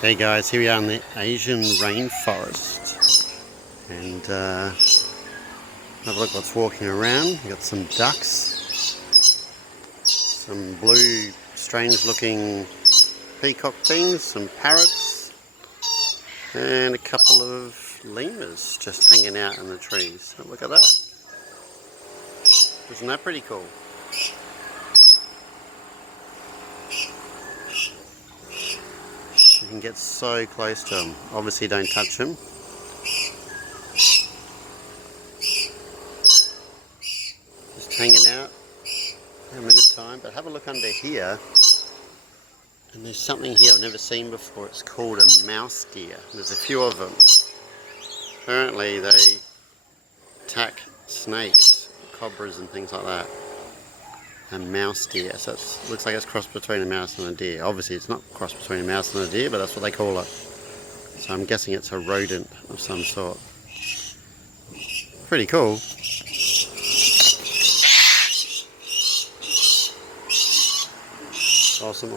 Hey guys, here we are in the Asian rainforest, and have a look what's walking around. We've got some ducks, some blue strange looking peacock things, some parrots, and a couple of lemurs just hanging out in the trees. Oh, look at that. Isn't that pretty cool? You can get so close to them. Obviously don't touch them. Just hanging out, having a good time. But have a look under here, and there's something here I've never seen before. It's called a mouse deer. There's a few of them. Apparently they attack snakes, cobras and things like that. A mouse deer. So it looks like it's crossed between a mouse and a deer. Obviously it's not crossed between a mouse and a deer, but that's what they call it. So I'm guessing it's a rodent of some sort. Pretty cool. Awesome.